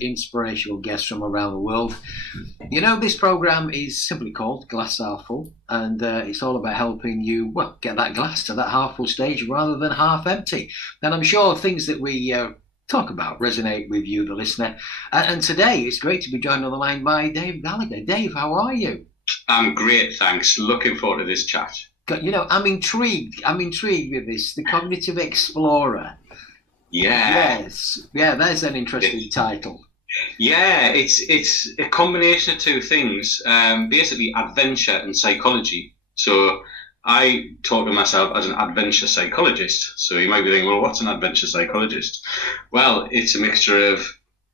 inspirational guests from around the world. You know, this program is simply called Glass Half Full, and it's all about helping you, well, get that glass to that half full stage rather than half empty. And I'm sure things that we talk about resonate with you, the listener. And today it's great to be joined on the line by Dave Gallagher. Dave, how are you? I'm great, thanks. Looking forward to this chat. You know, I'm intrigued. I'm intrigued with this. The Cognitive Explorer. Yeah. Yes. Yeah, there's an interesting title. Yeah, it's a combination of two things. Basically, adventure and psychology. So I talk to myself as an adventure psychologist. So you might be thinking, well, what's an adventure psychologist? Well, it's a mixture of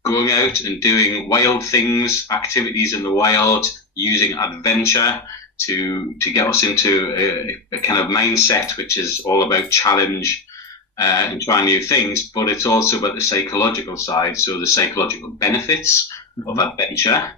going out and doing wild things, activities in the wild, using adventure to get us into a kind of mindset which is all about challenge and trying new things, but it's also about the psychological side, so the psychological benefits of adventure,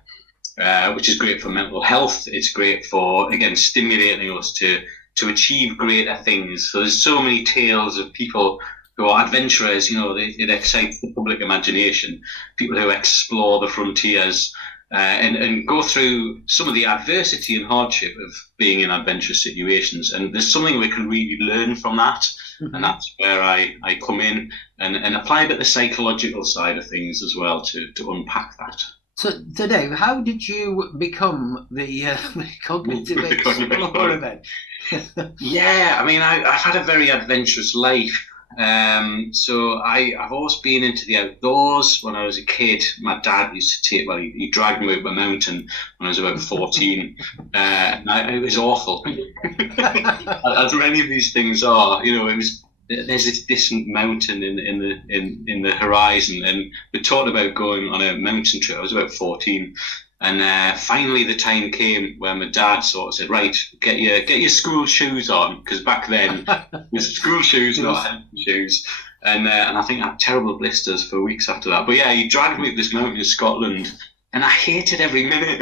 which is great for mental health. It's great for, again, stimulating us to achieve greater things. So there's so many tales of people who are adventurers, you know, it excites the public imagination, people who explore the frontiers, and go through some of the adversity and hardship of being in adventurous situations. And there's something we can really learn from that. And that's where I come in and apply a bit the psychological side of things as well to unpack that. So, Dave, how did you become the Cognitive Explorer then? Yeah, I mean, I've had a very adventurous life. So I've always been into the outdoors. When I was a kid, my dad used to he dragged me up a mountain when I was about 14. It was awful. As many of these things are, you know, there's this distant mountain in the horizon, and we talked about going on a mountain trip. I was about 14. And finally, the time came where my dad sort of said, "Right, get your school shoes on," because back then, with school shoes, not hiking shoes. And I think I had terrible blisters for weeks after that. But yeah, he dragged me up this mountain in Scotland, and I hated every minute.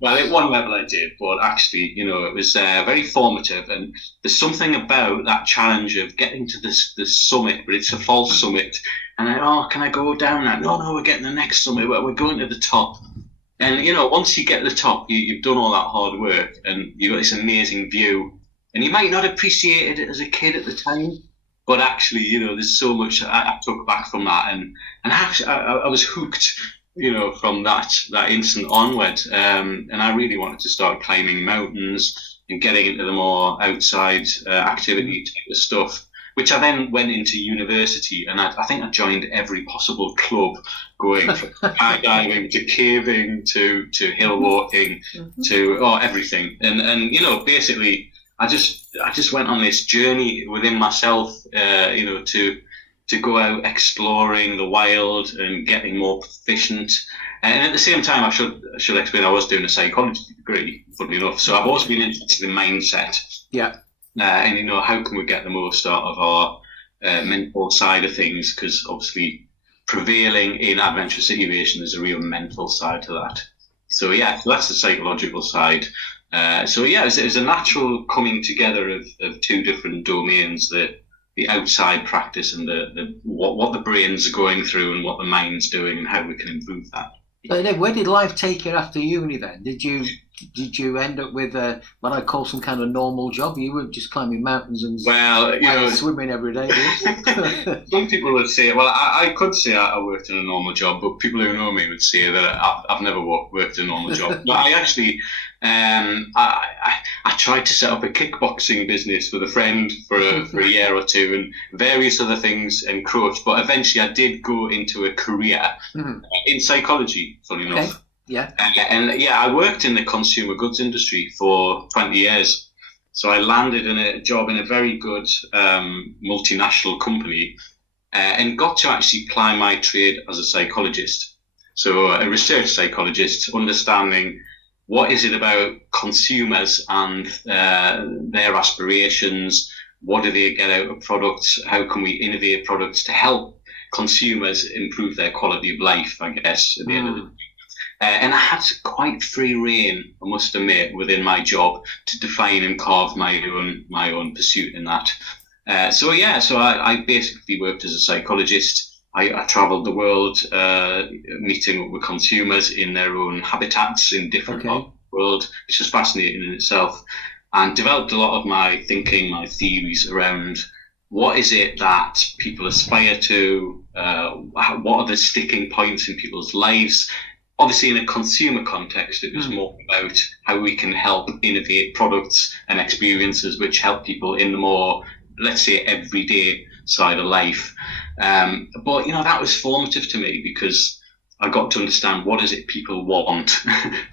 Well, at one level I did, but actually, you know, it was very formative. And there's something about that challenge of getting to this summit, but it's a false summit. And can I go down that? No, we're getting the next summit. We're going to the top. And, you know, once you get to the top, you've done all that hard work and you've got this amazing view. And you might not appreciate it as a kid at the time, but actually, you know, there's so much I took back from that. And actually, I was hooked, you know, from that instant onward. And I really wanted to start climbing mountains and getting into the more outside activity type of stuff, which I then went into university, and I think I joined every possible club, going from skydiving to caving to hill walking to everything. And you know, basically, I just went on this journey within myself, you know, to go out exploring the wild and getting more proficient. And at the same time, I should explain, I was doing a psychology degree, funnily enough. So I've always been interested in mindset. Yeah. And, you know, how can we get the most out of our mental side of things? Because obviously prevailing in adventurous situations is a real mental side to that. So, yeah, so that's the psychological side. So, yeah, it was a natural coming together of two different domains, the outside practice and what the brain's going through and what the mind's doing and how we can improve that. Where did life take you after uni then? Did you end up with what I call some kind of normal job? You were just climbing mountains and swimming every day. Some people would say, well, I could say I worked in a normal job, but people who know me would say that I've never worked in a normal job. But I actually, I tried to set up a kickboxing business with a friend for a year or two, and various other things encroached. But eventually, I did go into a career in psychology. Funny enough. Yeah. And I worked in the consumer goods industry for 20 years. So I landed in a job in a very good multinational company and got to actually ply my trade as a psychologist. So a research psychologist, understanding what is it about consumers and their aspirations, what do they get out of products, how can we innovate products to help consumers improve their quality of life, I guess, at the end of the day. And I had quite free rein, I must admit, within my job to define and carve my own pursuit in that. So I basically worked as a psychologist, I travelled the world, meeting with consumers in their own habitats in different parts of the world, which was fascinating in itself, and developed a lot of my thinking, my theories around what is it that people aspire to, what are the sticking points in people's lives. Obviously, in a consumer context, it was more about how we can help innovate products and experiences which help people in the more, let's say, everyday side of life. But that was formative to me because I got to understand what is it people want,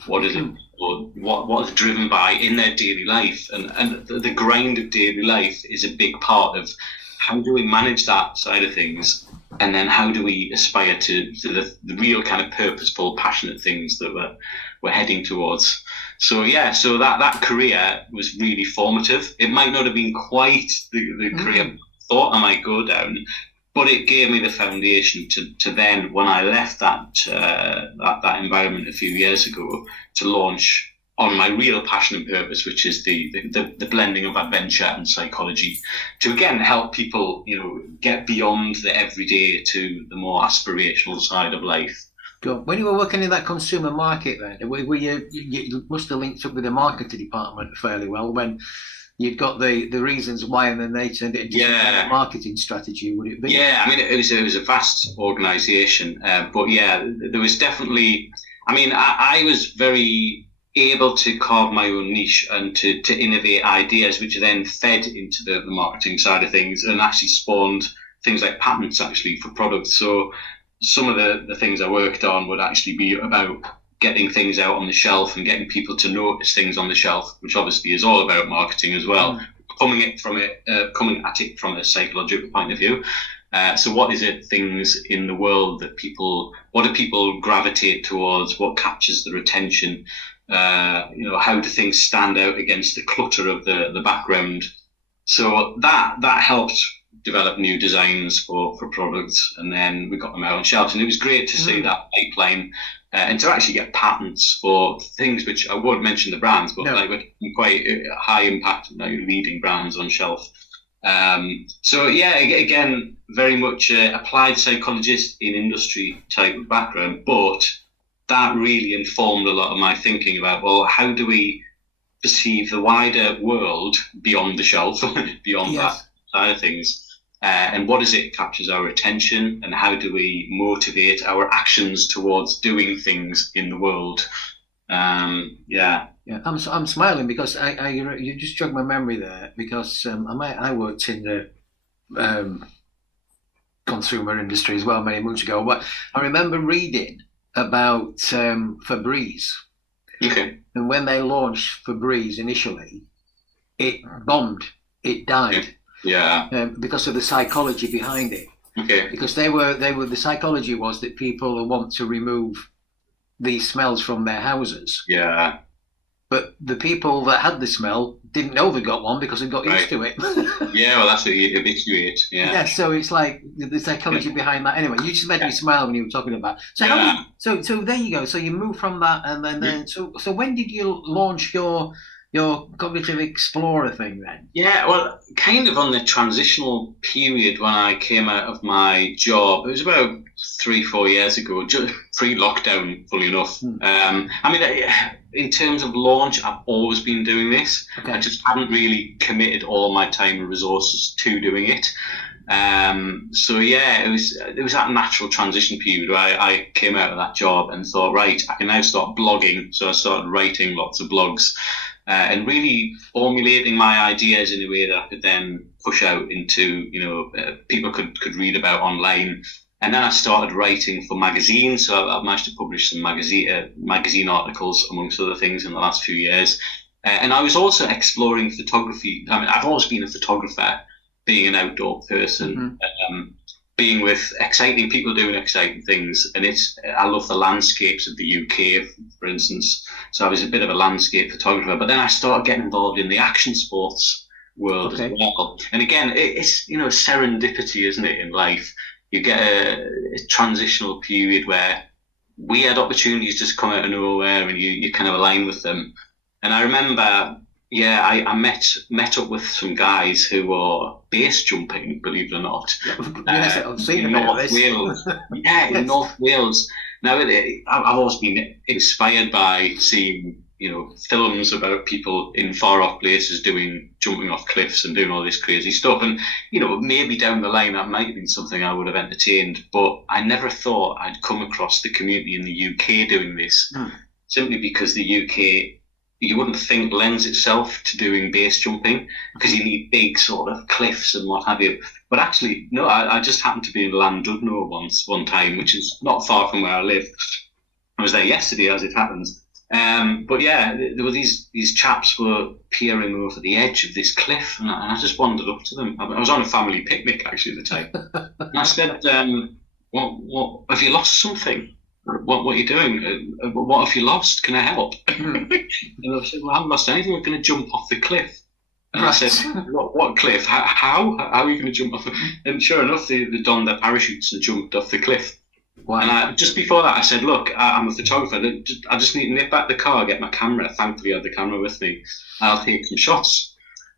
what is it, what is driven by in their daily life, and the grind of daily life is a big part of how do we manage that side of things, and then how do we aspire to the real kind of purposeful, passionate things that we're heading towards. So that career was really formative. It might not have been quite the career I thought I might go down, but it gave me the foundation to then, when I left that environment a few years ago, to launch on my real passion and purpose, which is the blending of adventure and psychology, to again help people, get beyond the everyday to the more aspirational side of life. Good. When you were working in that consumer market, then were you must have linked up with the marketing department fairly well when you've got the reasons why, and then they turned it into some kind of marketing strategy. Would it be? Yeah, I mean, it was a vast organisation, but yeah, there was definitely. I mean, I was very able to carve my own niche and to innovate ideas, which then fed into the marketing side of things and actually spawned things like patents actually for products. So some of the things I worked on would actually be about getting things out on the shelf and getting people to notice things on the shelf, which obviously is all about marketing as well. Coming at it from a psychological point of view. So what is it, things in the world what do people gravitate towards? What captures their attention? How do things stand out against the clutter of the background? So that helped develop new designs for products, and then we got them out on shelves, and it was great to see that pipeline and to actually get patents for things which I won't mention the brands, but like with quite high impact, leading brands on shelf. So yeah, again, very much applied psychologist in industry type of background, but that really informed a lot of my thinking about, well, how do we perceive the wider world beyond the shelf, beyond that side of things? And what is it captures our attention, and how do we motivate our actions towards doing things in the world? Yeah, I'm smiling because you just jogged my memory there, because I worked in the consumer industry as well many months ago, but I remember reading about Febreze. Okay. And when they launched Febreze initially, it bombed, it died. Yeah. Because of the psychology behind it. Okay. Because the psychology was that people want to remove these smells from their houses. Yeah. But the people that had the smell didn't know they got one because they got used to it. Yeah, well, that's what you habituate. Yeah. Yeah, so it's like the psychology behind that. Anyway, you just made me smile when you were talking about. So so there you go. So you moved from that, and then so when did you launch your Cognitive Explorer thing then? Yeah, well, kind of on the transitional period when I came out of my job. It was about 3-4 years ago, just pre-lockdown, fully enough. I mean, in terms of launch, I've always been doing this. Okay. I just haven't really committed all my time and resources to doing it. So yeah, it was that natural transition period where I came out of that job and thought, right, I can now start blogging. So I started writing lots of blogs. And really formulating my ideas in a way that I could then push out into, people could read about online. And then I started writing for magazines. So I've managed to publish some magazine articles, amongst other things, in the last few years. And I was also exploring photography. I mean, I've always been a photographer, being an outdoor person, being with exciting people doing exciting things. And I love the landscapes of the UK, for instance. So I was a bit of a landscape photographer, but then I started getting involved in the action sports world as well. And again, it's serendipity, isn't it, in life? You get a transitional period where we had opportunities just come out of nowhere, and you kind of align with them. And I remember Yeah, I met up with some guys who were base jumping, believe it or not, Yes, I've seen a in bit of North this. Wales. Yeah, in Yes. North Wales. Now, I've always been inspired by seeing, films about people in far off places doing jumping off cliffs and doing all this crazy stuff. And, maybe down the line that might have been something I would have entertained, but I never thought I'd come across the community in the UK doing this, Hmm. simply because the UK, you wouldn't think, lends itself to doing base jumping because you need big sort of cliffs and what have you. But actually, no, I just happened to be in Llandudno one time, which is not far from where I live. I was there yesterday, as it happens. But yeah, there were these chaps were peering over the edge of this cliff, and I just wandered up to them. I was on a family picnic actually at the time, and I said, "What have you lost something? What are you doing? What have you lost? Can I help?" Hmm. And I said, "Well, I haven't lost anything. We're going to jump off the cliff." And I said, Right. "What cliff? How are you going to jump off?" And sure enough, they donned their parachutes and jumped off the cliff. And Wow. just before that, I said, "Look, I'm a photographer. I just need to nip back the car, get my camera." Thankfully, I had the camera with me. I'll take some shots.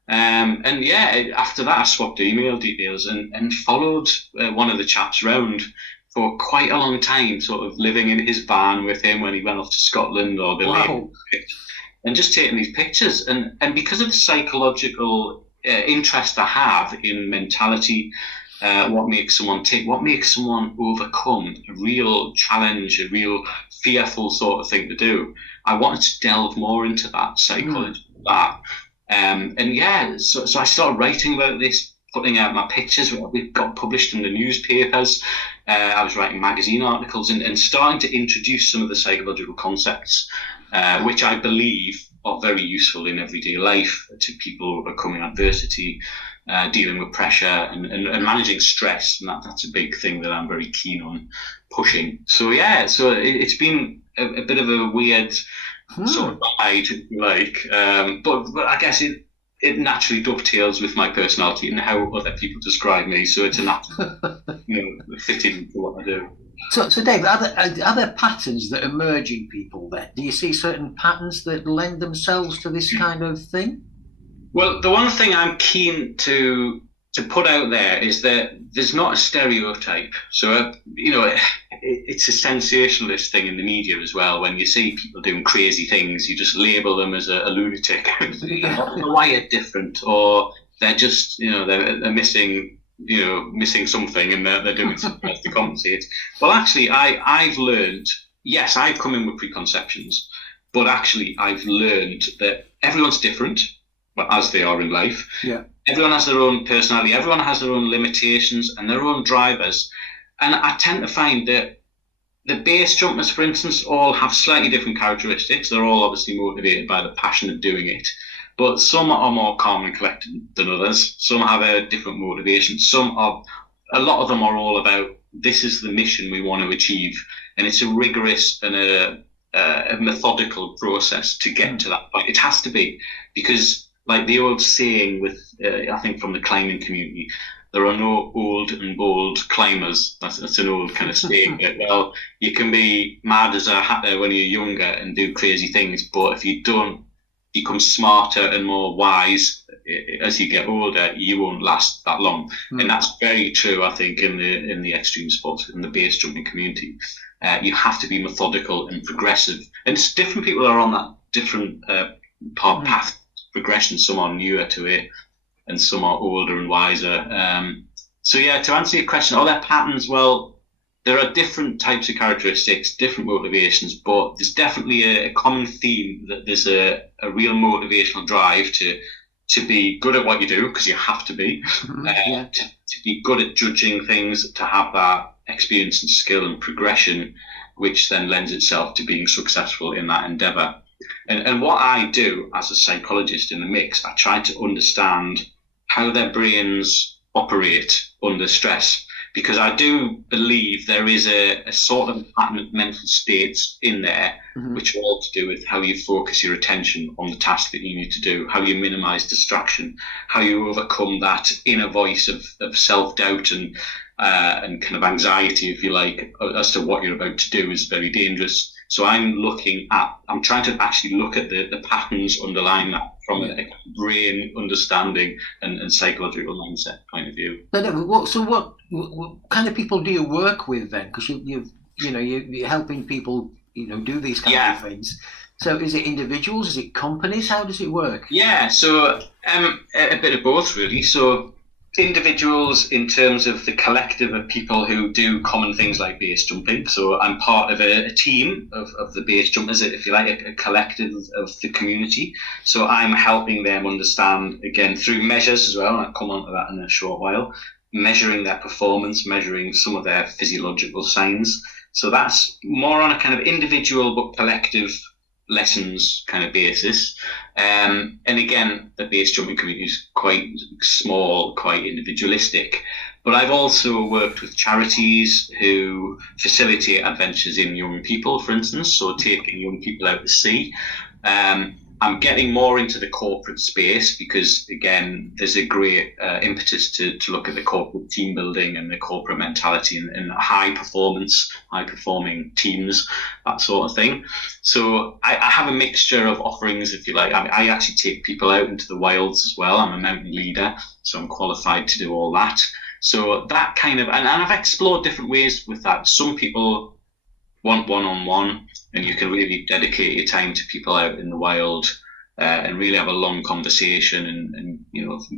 And yeah, after that, I swapped email details and followed one of the chaps round for quite a long time, sort of living in his van with him when he went off to Scotland or the Lake, Wow. and just taking these pictures. And because of the psychological interest I have in mentality, what makes someone tick, what makes someone overcome a real challenge, a real fearful sort of thing to do, I wanted to delve more into that Hmm. psychology. That and yeah, so I started writing about this, putting out my pictures. We got published in the newspapers. I was writing magazine articles and starting to introduce some of the psychological concepts, which I believe are very useful in everyday life to people overcoming adversity, dealing with pressure, and managing stress. And that's a big thing that I'm very keen on pushing. So yeah, so it's been a bit of a weird sort of Hmm. ride, if you like. But I guess it naturally dovetails with my personality and how other people describe me. So it's a natural, fitting to what I do. So Dave, are there patterns that emerge in people then? Do you see certain patterns that lend themselves to this kind of thing? Well, the one thing I'm keen to put out there is that there's not a stereotype. So, it's a sensationalist thing in the media as well. When you see people doing crazy things, you just label them as a lunatic. Yeah. They're wired different, or they're just, they're missing, missing something, and they're doing something else to compensate. Well, actually, I've learned. Yes, I've come in with preconceptions, but actually, I've learned that everyone's different, well, as they are in life. Yeah. Everyone has their own personality. Everyone has their own limitations and their own drivers. And I tend to find that the base jumpers, for instance, all have slightly different characteristics. They're all obviously motivated by the passion of doing it. But some are more calm and collected than others. Some have a different motivation. A lot of them are all about this is the mission we want to achieve. And it's a rigorous and a methodical process to get Hmm. to that point. It has to be, because like the old saying with, I think from the climbing community, there are no old and bold climbers. That's an old kind of saying. Well, you can be mad as a hatter when you're younger and do crazy things, but if you don't become smarter and more wise as you get older, you won't last that long. And Hmm. that's very true, I think, in the extreme sports, in the base jumping community. You have to be methodical and progressive, and different people are on that different Hmm. path progression. Some are newer to it, and some are older and wiser. So yeah, to answer your question, are there patterns? Well, there are different types of characteristics, different motivations, but there's definitely a common theme that there's a real motivational drive to be good at what you do, because you have to be, Hmm. Yeah. to be good at judging things, to have that experience and skill and progression, which then lends itself to being successful in that endeavor. And what I do as a psychologist in the mix, I try to understand how their brains operate under stress, because I do believe there is a sort of pattern of mental states in there, Hmm. which are all to do with how you focus your attention on the task that you need to do, how you minimize distraction, how you overcome that inner voice of self doubt and kind of anxiety, if you like, as to what you're about to do is very dangerous. So I'm trying to actually look at the patterns underlying that, from a brain understanding and psychological mindset point of view. What kind of people do you work with then? Because you're helping people do these kind of things. So is it individuals? Is it companies? How does it work? Yeah, so a bit of both really. So individuals in terms of the collective of people who do common things like base jumping. So I'm part of a team of the base jumpers, if you like, a collective of the community. So I'm helping them understand, again, through measures as well, and I'll come on to that in a short while, measuring their performance, measuring some of their physiological signs. So that's more on a kind of individual but collective lessons kind of basis. And again, the base jumping community is quite small, quite individualistic. But I've also worked with charities who facilitate adventures in young people, for instance, so taking young people out to sea. I'm getting more into the corporate space because, again, there's a great impetus to look at the corporate team building and the corporate mentality and high performing teams, that sort of thing. So I have a mixture of offerings, if you like. I actually take people out into the wilds as well. I'm a mountain leader, so I'm qualified to do all that. So that kind of, and I've explored different ways with that. Some people want one-on-one, and you can really dedicate your time to people out in the wild and really have a long conversation and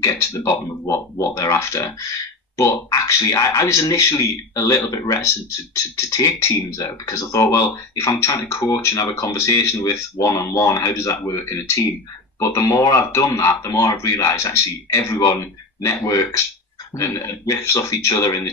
get to the bottom of what they're after. But actually, I was initially a little bit reticent to take teams out because I thought, well, if I'm trying to coach and have a conversation with one-on-one, how does that work in a team? But the more I've done that, the more I've realised actually everyone networks and riffs off each other out in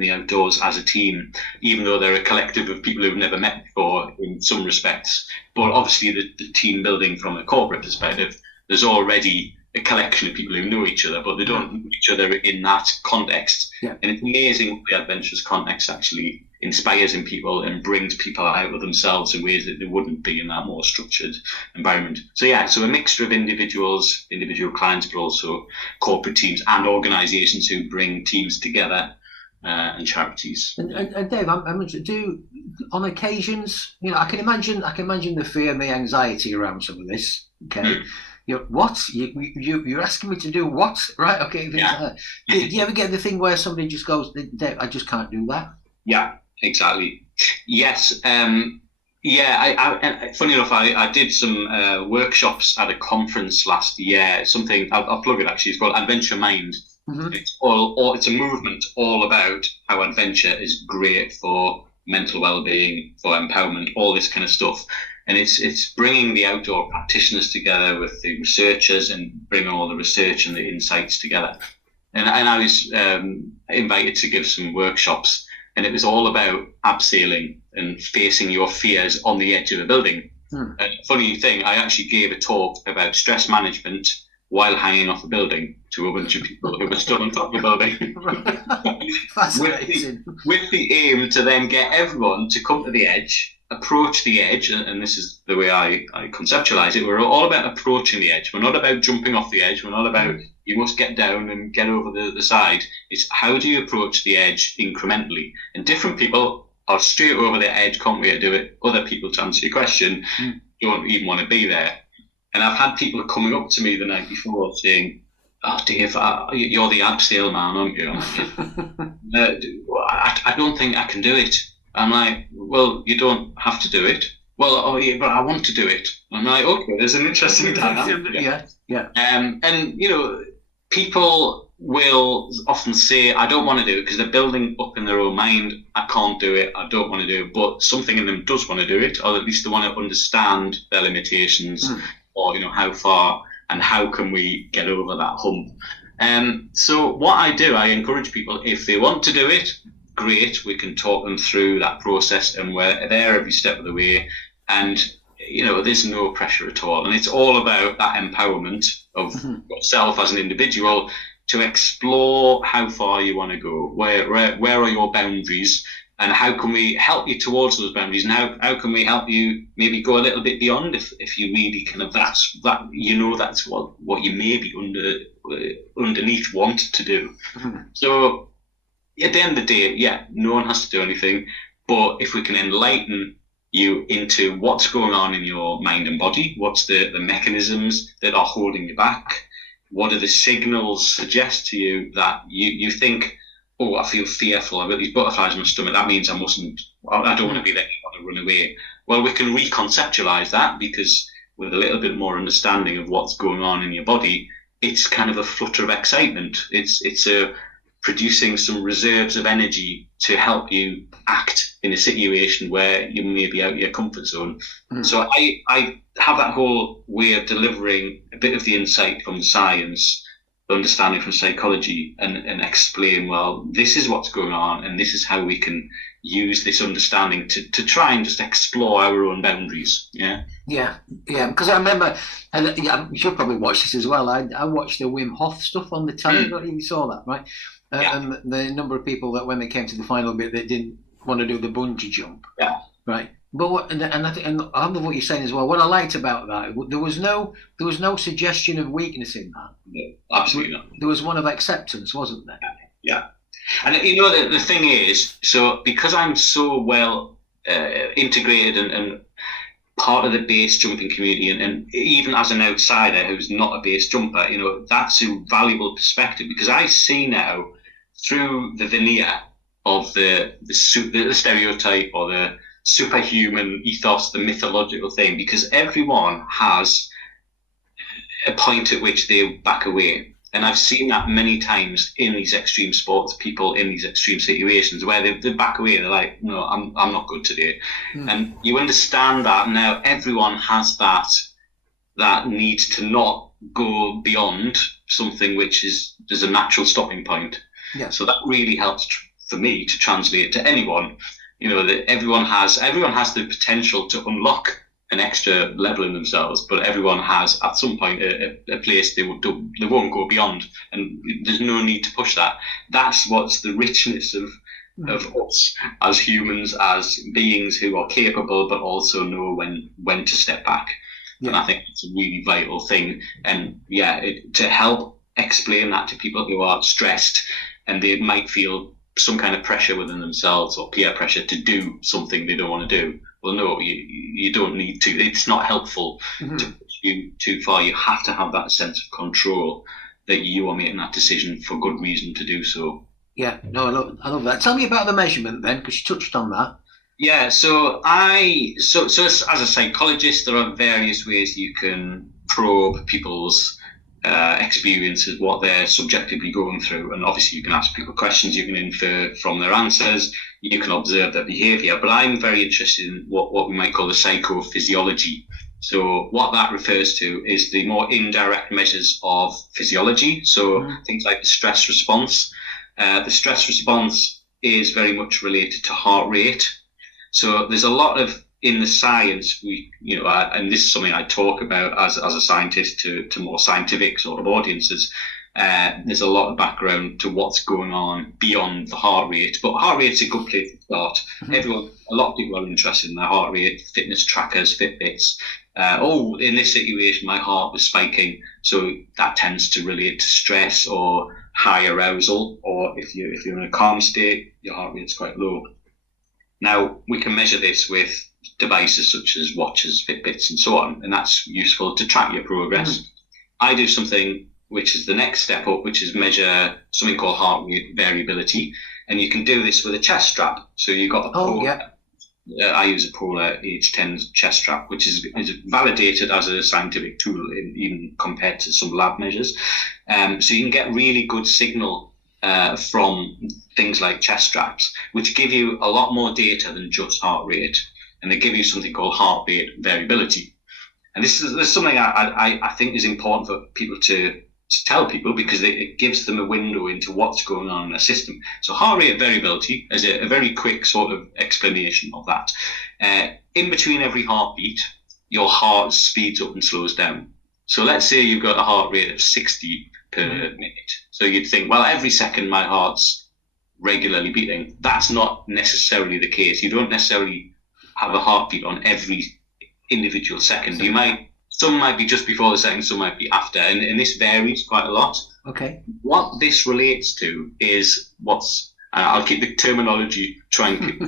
the outdoors as a team, even though they're a collective of people who've never met before in some respects. But obviously, the team building from a corporate perspective, there's already a collection of people who know each other, but they don't know each other in that context. Yeah. And it's amazing what the adventurous context actually inspires in people and brings people out of themselves in ways that they wouldn't be in that more structured environment. So a mixture of individual clients, but also corporate teams and organisations who bring teams together, and charities. And Dave, I'm do on occasions, I can imagine the fear and the anxiety around some of this. Okay. What? You're asking me to do what? Right, okay. Yeah. Do you ever get the thing where somebody just goes, Dave, I just can't do that? Yeah, exactly. Yes. Funny enough, I did some workshops at a conference last year. Something, I'll plug it actually, it's called Adventure Mind. Mm-hmm. It's a movement all about how adventure is great for mental well-being, for empowerment, all this kind of stuff. And it's bringing the outdoor practitioners together with the researchers and bringing all the research and the insights together. And I was invited to give some workshops, and it was all about abseiling and facing your fears on the edge of a building. Funny thing, I actually gave a talk about stress management while hanging off a building to a bunch of people who were stood on top of the building. Fascinating. with the aim to then get everyone to come to the edge, approach the edge, and this is the way I conceptualize it. We're all about approaching the edge. We're not about jumping off the edge. We're not about you must get down and get over the side. It's how do you approach the edge incrementally? And different people are straight over the edge, can't wait to do it. Other people, to answer your question, don't even want to be there. And I've had people coming up to me the night before saying, "Oh, Dave, you're the abseil man, aren't you?" I don't think I can do it. I'm like, well, you don't have to do it. Well, oh yeah, but I want to do it. I'm like, okay, there's an interesting dynamic. Yeah. And people will often say, I don't want to do it because they're building up in their own mind, I can't do it, I don't want to do it, but something in them does want to do it, or at least they want to understand their limitations, or how far and how can we get over that hump. So what I do, I encourage people, if they want to do it, great, we can talk them through that process, and we're there every step of the way, and there's no pressure at all, and it's all about that empowerment of yourself as an individual to explore how far you want to go, where are your boundaries, and how can we help you towards those boundaries, and how can we help you maybe go a little bit beyond if you really kind of that's what you maybe underneath want to do. So at the end of the day, no one has to do anything, but if we can enlighten you into what's going on in your mind and body, what's the mechanisms that are holding you back, what are the signals suggest to you that you think, oh, I feel fearful, I've got these butterflies in my stomach, that means I don't want to be there, I want to run away. Well, we can reconceptualize that, because with a little bit more understanding of what's going on in your body, it's kind of a flutter of excitement. It's producing some reserves of energy to help you act in a situation where you may be out of your comfort zone. So I have that whole way of delivering a bit of the insight from science, understanding from psychology, and explain, well, this is what's going on, and this is how we can use this understanding to try and just explore our own boundaries. Yeah, because I remember, and you should probably watch this as well. I watched the Wim Hof stuff on the telly. I don't know if you saw that, right? And the number of people that when they came to the final bit, they didn't want to do the bungee jump. Yeah. Right. But I love what you're saying as well. What I liked about that, there was no suggestion of weakness in that. No, absolutely not. There was one of acceptance, wasn't there? Yeah. And you know, the thing is, so because I'm so well integrated and part of the base jumping community, and even as an outsider who's not a base jumper, you know, that's a valuable perspective, because I see now through the veneer of the stereotype or the superhuman ethos, the mythological thing, because everyone has a point at which they back away. And I've seen that many times in these extreme sports, people in these extreme situations where they back away. They're like, no, I'm not good today. And you understand that now everyone has that need to not go beyond something which there's a natural stopping point. Yeah. So that really helps for me to translate to anyone. You know, that everyone has the potential to unlock an extra level in themselves, but everyone has at some point a place they won't go beyond, and there's no need to push that. That's what's the richness of us as humans, as beings who are capable, but also know when to step back. Yeah. And I think it's a really vital thing. And to help explain that to people who are stressed and they might feel some kind of pressure within themselves or peer pressure to do something they don't want to do. Well, no, you don't need to. It's not helpful to push you too far. You have to have that sense of control that you are making that decision for good reason to do so. Yeah, no, I love that. Tell me about the measurement then, because you touched on that. Yeah, so as a psychologist, there are various ways you can probe people's experiences, what they're subjectively going through, and obviously you can ask people questions, you can infer from their answers, you can observe their behaviour, but I'm very interested in what we might call the psychophysiology. So what that refers to is the more indirect measures of physiology, so things like the stress response. The stress response is very much related to heart rate. So there's a lot of, in the science, and this is something I talk about as a scientist to more scientific sort of audiences. There's a lot of background to what's going on beyond the heart rate, but heart rate's a good place to start. A lot of people are interested in their heart rate, fitness trackers, Fitbits. In this situation, my heart was spiking, so that tends to relate to stress or high arousal, or if you're in a calm state, your heart rate's quite low. Now, we can measure this with devices such as watches, Fitbits, and so on, and that's useful to track your progress. I do something which is the next step up, which is measure something called heart rate variability, and you can do this with a chest strap. So you've got a Polar. I use a Polar H10 chest strap, which is validated as a scientific tool, even compared to some lab measures. So you can get really good signal from things like chest straps, which give you a lot more data than just heart rate, and they give you something called heart rate variability. And this is something I think is important for people to tell people, because it gives them a window into what's going on in their system. So heart rate variability is a very quick sort of explanation of that. In between every heartbeat, your heart speeds up and slows down. So let's say you've got a heart rate of 60 per minute. So you'd think, well, every second my heart's regularly beating. That's not necessarily the case. You don't necessarily have a heartbeat on every individual second. Some might be just before the second, some might be after, and this varies quite a lot. Okay. What this relates to is I'll keep the terminology, try and keep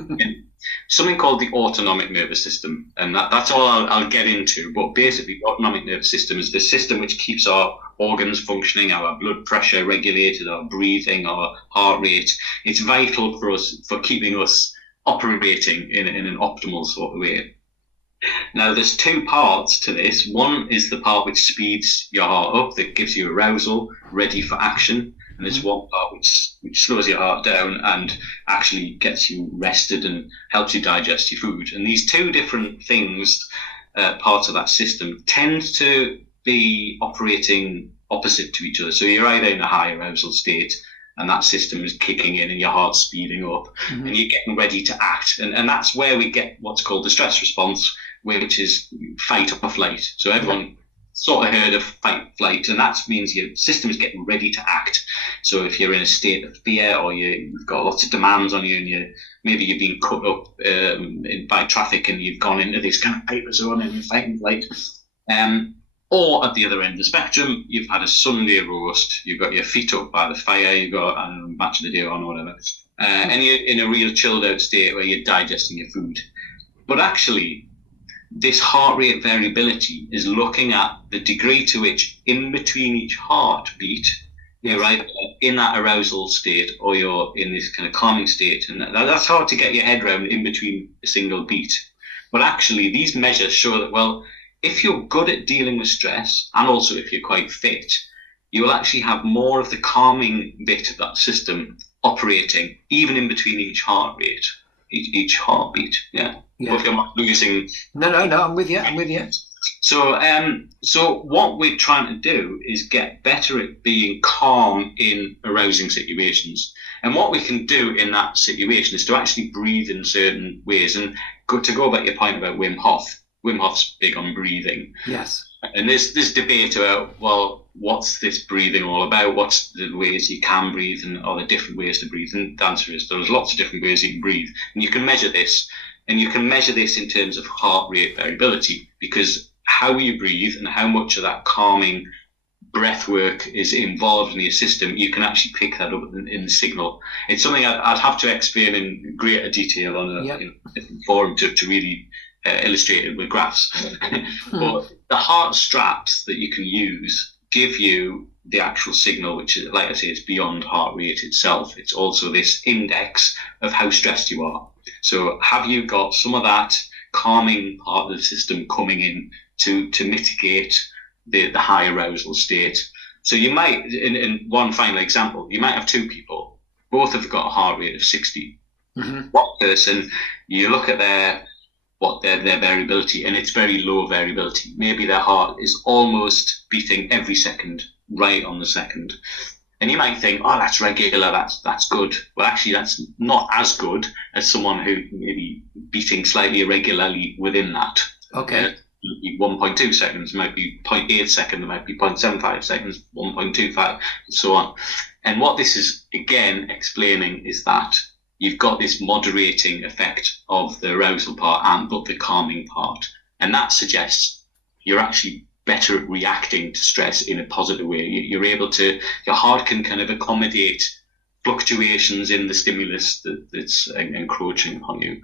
something called the autonomic nervous system, and that's all I'll get into. But basically, the autonomic nervous system is the system which keeps our organs functioning, our blood pressure regulated, our breathing, our heart rate. It's vital for us, for keeping us operating in an optimal sort of way. Now, there's two parts to this. One is the part which speeds your heart up, that gives you arousal, ready for action. And there's one part which slows your heart down and actually gets you rested and helps you digest your food. And these two different things, parts of that system, tend to be operating opposite to each other. So you're either in a high arousal state, and that system is kicking in and your heart's speeding up, and you're getting ready to act. And that's where we get what's called the stress response, which is fight or flight. So everyone sort of heard of fight, flight, and that means your system is getting ready to act. So if you're in a state of fear, or you've got lots of demands on you, and maybe you've been cut up by traffic and you've gone into this kind of paper zone and you're fighting flight. Or at the other end of the spectrum, you've had a Sunday roast, you've got your feet up by the fire, you've got a match of the day on or whatever, and you're in a real chilled out state where you're digesting your food. But actually, this heart rate variability is looking at the degree to which in between each heartbeat, you're either in that arousal state or you're in this kind of calming state. And that's hard to get your head around in between a single beat. But actually, these measures show that, well, if you're good at dealing with stress, and also if you're quite fit, you will actually have more of the calming bit of that system operating, even in between each heart rate, each heartbeat. Yeah. If you're not losing. No, I'm with you. So what we're trying to do is get better at being calm in arousing situations. And what we can do in that situation is to actually breathe in certain ways. And to go back to your point about Wim Hof. Wim Hof's big on breathing. Yes. And there's this debate about, well, what's this breathing all about? What's the ways you can breathe, and are there different ways to breathe? And the answer is there's lots of different ways you can breathe. And you can measure this. And you can measure this in terms of heart rate variability, because how you breathe and how much of that calming breath work is involved in your system, you can actually pick that up in the signal. It's something I'd have to explain in greater detail on a different forum to really illustrate it with graphs. But the heart straps that you can use give you the actual signal, which is, like I say, is beyond heart rate itself. It's also this index of how stressed you are. So have you got some of that calming part of the system coming in to mitigate the high arousal state? So you might, in one final example, you might have two people, both have got a heart rate of 60. One person, you look at their variability, and it's very low variability. Maybe their heart is almost beating every second, right on the second. And you might think, oh, that's regular, that's good. Well, actually, that's not as good as someone who may be beating slightly irregularly within that. Okay. 1.2 seconds, might be 0.8 seconds, might be 0.75 seconds, 1.25, and so on. And what this is, again, explaining is that you've got this moderating effect of the arousal part but the calming part. And that suggests you're actually better at reacting to stress in a positive way. You're able to, your heart can kind of accommodate fluctuations in the stimulus that's encroaching upon you.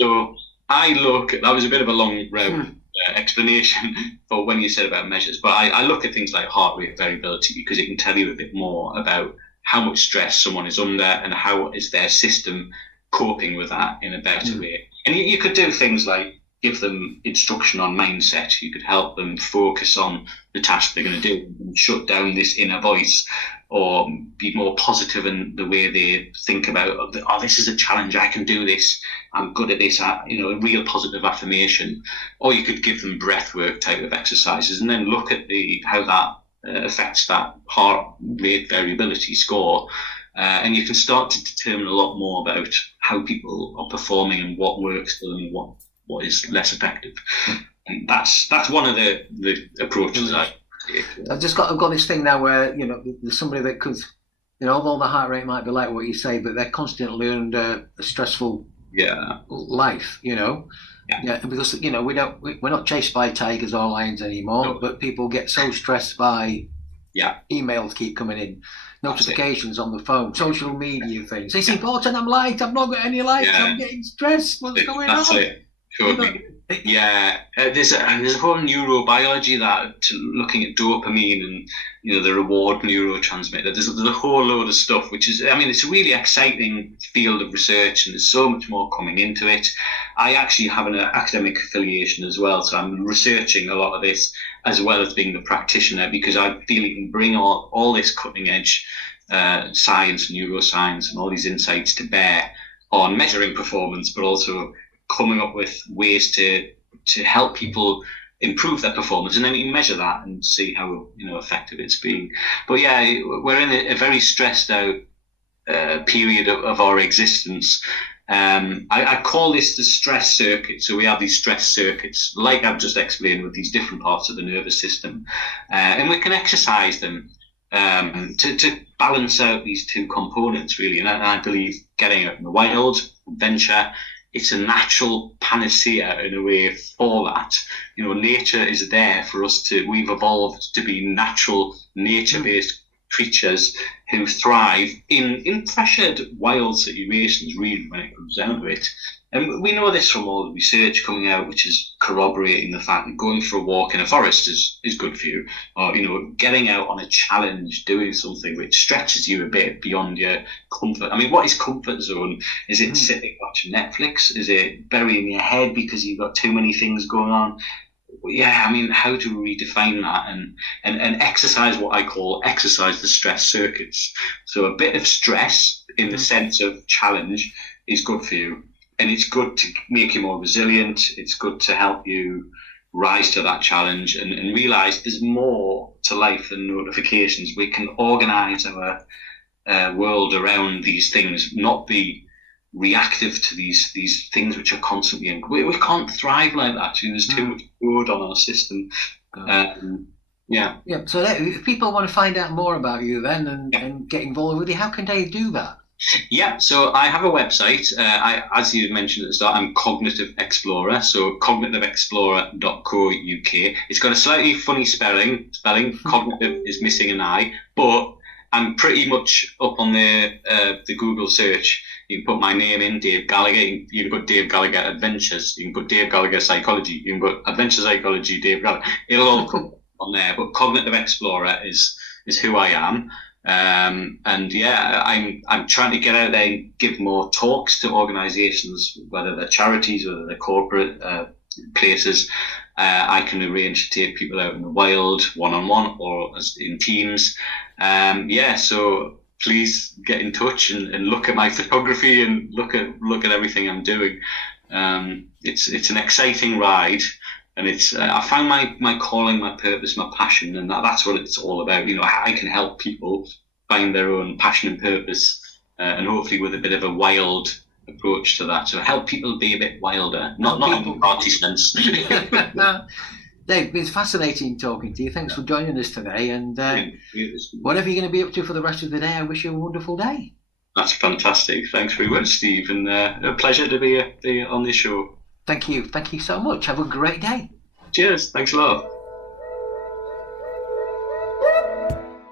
So that was a bit of a long round explanation for when you said about measures, but I look at things like heart rate variability because it can tell you a bit more about how much stress someone is under and how is their system coping with that in a better way. And you could do things like give them instruction on mindset. You could help them focus on the task they're going to do and shut down this inner voice, or be more positive in the way they think about, oh, this is a challenge, I can do this, I'm good at this, a real positive affirmation. Or you could give them breath work type of exercises and then look at how that affects that heart rate variability score. And you can start to determine a lot more about how people are performing and what works for them and what is less effective. And that's one of the approaches I take. I've got this thing now where there's somebody that could, although the heart rate might be like what you say, but they're constantly under a stressful life. Because we're not chased by tigers or lions anymore, but people get so stressed by Yeah. Emails keep coming in, notifications on the phone, social media things. It's important. I'm liked. I've not got any likes. I'm getting stressed. What's going on? That's it. Totally. Yeah, there's a whole neurobiology that looking at dopamine and the reward neurotransmitter. There's a whole load of stuff which is, I mean, it's a really exciting field of research, and there's so much more coming into it. I actually have an academic affiliation as well, so I'm researching a lot of this as well as being the practitioner, because I feel you can bring all this cutting edge science, neuroscience, and all these insights to bear on measuring performance, but also coming up with ways to help people improve their performance, and then you can measure that and see how effective it's been. But yeah, we're in a very stressed out period of our existence. I call this the stress circuit. So we have these stress circuits, like I've just explained, with these different parts of the nervous system, and we can exercise them to balance out these two components, really. And I believe getting out in the wild, adventure, it's a natural panacea in a way for that. Nature is there for us we've evolved to be natural, nature-based creatures who thrive in pressured wild situations, really, when it comes down to it. And we know this from all the research coming out, which is corroborating the fact that going for a walk in a forest is good for you. Or, getting out on a challenge, doing something which stretches you a bit beyond your comfort. I mean, what is comfort zone? Is it sitting watching Netflix? Is it burying your head because you've got too many things going on? Yeah, I mean, how do we redefine that and exercise what I call exercise the stress circuits? So a bit of stress in the sense of challenge is good for you. And it's good to make you more resilient. It's good to help you rise to that challenge and realize there's more to life than notifications. We can organize our world around these things, not be reactive to these things which are constantly. We can't thrive like that. There's too much load on our system. Yeah. So if people want to find out more about you then and get involved with you, how can they do that? Yeah, so I have a website. As you mentioned at the start, I'm Cognitive Explorer, so cognitiveexplorer.co.uk. It's got a slightly funny spelling. Cognitive is missing an I, but I'm pretty much up on the Google search. You can put my name in, Dave Gallagher. You can put Dave Gallagher Adventures. You can put Dave Gallagher Psychology. You can put Adventure Psychology, Dave Gallagher. It'll all come on there. But Cognitive Explorer is who I am. And yeah, I'm trying to get out there and give more talks to organisations, whether they're charities, whether they're corporate places. I can arrange to take people out in the wild, one-on-one, or as in teams. So please get in touch and look at my photography and look at everything I'm doing. It's an exciting ride. And it's I found my calling, my purpose, my passion, and that's what it's all about. I can help people find their own passion and purpose, and hopefully with a bit of a wild approach to that. So help people be a bit wilder, not in a party sense. Dave, it's fascinating talking to you. Thanks for joining us today. And whatever you're going to be up to for the rest of the day, I wish you a wonderful day. That's fantastic. Thanks very much, Steve, and a pleasure to be on this show. Thank you. Thank you so much. Have a great day. Cheers. Thanks a lot.